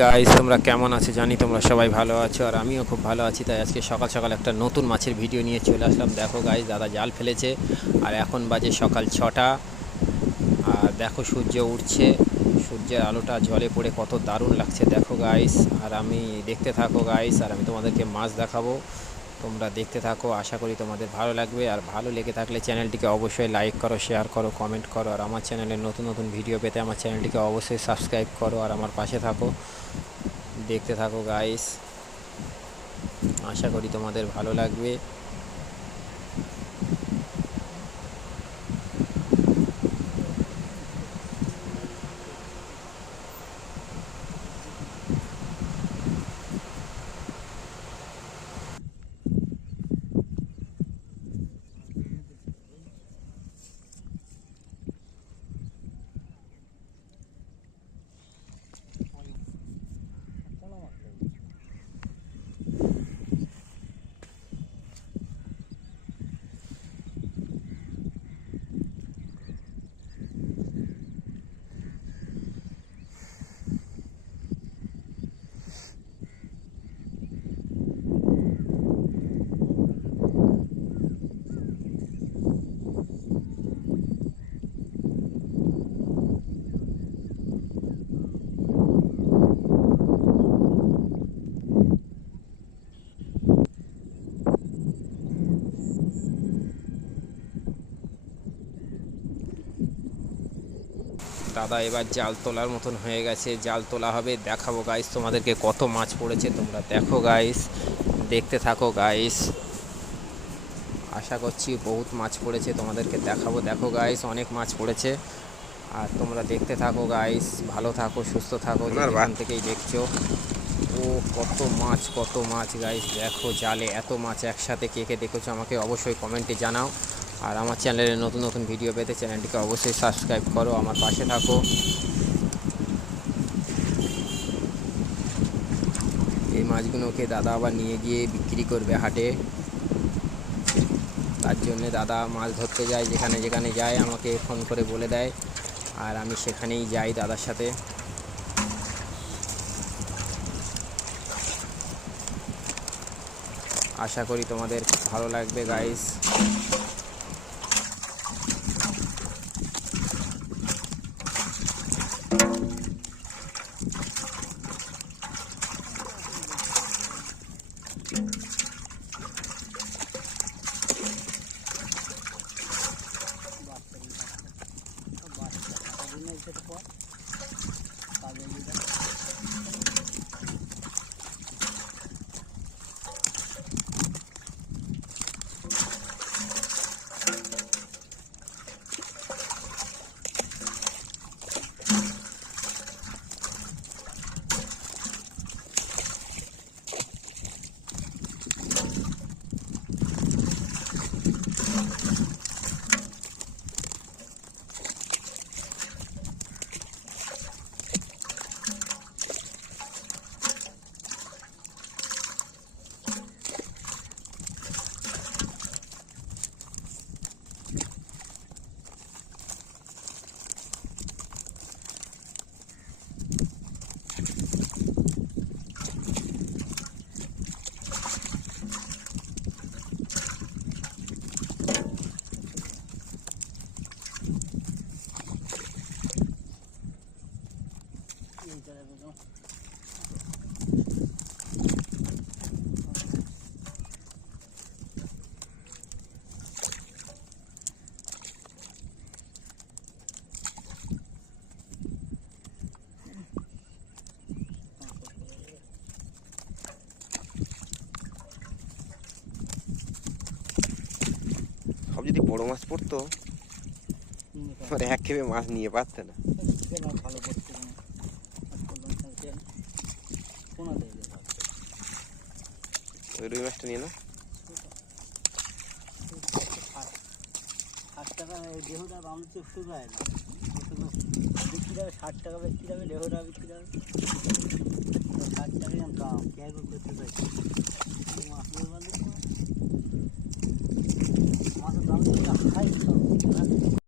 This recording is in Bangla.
গাইস, তোমরা কেমন আছো? জানি তোমরা সবাই ভালো আছো, আর আমিও খুব ভালো আছি। তাই আজকে সকাল সকাল একটা নতুন মাছের ভিডিও নিয়ে চলে আসলাম। দেখো গাইস, দাদা জাল ফেলেছে আর এখন বাজে সকাল 6টা। আর দেখো সূর্য উঠছে, সূর্যের আলোটা জলে পড়ে কত দারুণ লাগছে দেখো গাইস। আর আমি দেখতে থাকো গাইস, আর আমি তোমাদেরকে মাছ দেখাবো। তোমরা দেখতে থাকো, আশা করি তোমাদের ভালো লাগবে। আর ভালো লেগে থাকলে চ্যানেলটিকে অবশ্যই লাইক করো, শেয়ার করো, কমেন্ট করো। আর আমার চ্যানেলের নতুন নতুন ভিডিও পেতে আমার চ্যানেলটিকে অবশ্যই সাবস্ক্রাইব করো আর আমার পাশে থাকো। দেখতে থাকো গাইস, আশা করি তোমাদের ভালো লাগবে। দাদা এবার জাল তোলার মতন হয়ে গেছে, জাল তোলা হবে, দেখাবো গাইস তোমাদেরকে কত মাছ পড়েছে। তোমরা দেখো গাইস, দেখতে থাকো গাইস। আশা করছি বহুত মাছ পড়েছে, তোমাদেরকে দেখাবো। দেখো গাইস, অনেক মাছ পড়েছে। আর তোমরা দেখতে থাকো গাইস, ভালো থাকো, সুস্থ থাকো, যেখান থেকেই দেখছো। ও কত মাছ, কত মাছ গাইস। দেখো জালে এত মাছ একসাথে, কে কে দেখেছো আমাকে অবশ্যই কমেন্টে জানাও। আর আমার চ্যানেলে নতুন নতুন ভিডিও পেতে চ্যানেলটিকে অবশ্যই সাবস্ক্রাইব করো, আমার পাশে থাকো। এই মাছগুলোকে দাদা আবার নিয়ে গিয়ে বিক্রি করবে হাটে। তার জন্যে দাদা মাছ ধরতে যায়, যেখানে যেখানে যায় আমাকে ফোন করে বলে দেয়, আর আমি সেখানেই যাই দাদার সাথে। আশা করি তোমাদের ভালো লাগবে গাইস। সব যদি বড় মাছ পড়তো, মানে এক খেপে মাছ নিয়ে পারতে না। ওই রুই মাছটা নিয়ে না, 60 টাকা দেহটা আমি তো শুকায় না, বিক্রি হবে 60 টাকা, বিক্রি হবে দেহটা, বিক্রি হবে 60 টাকায় আমি দাম কে করতে চাই। মাছের দাম খাই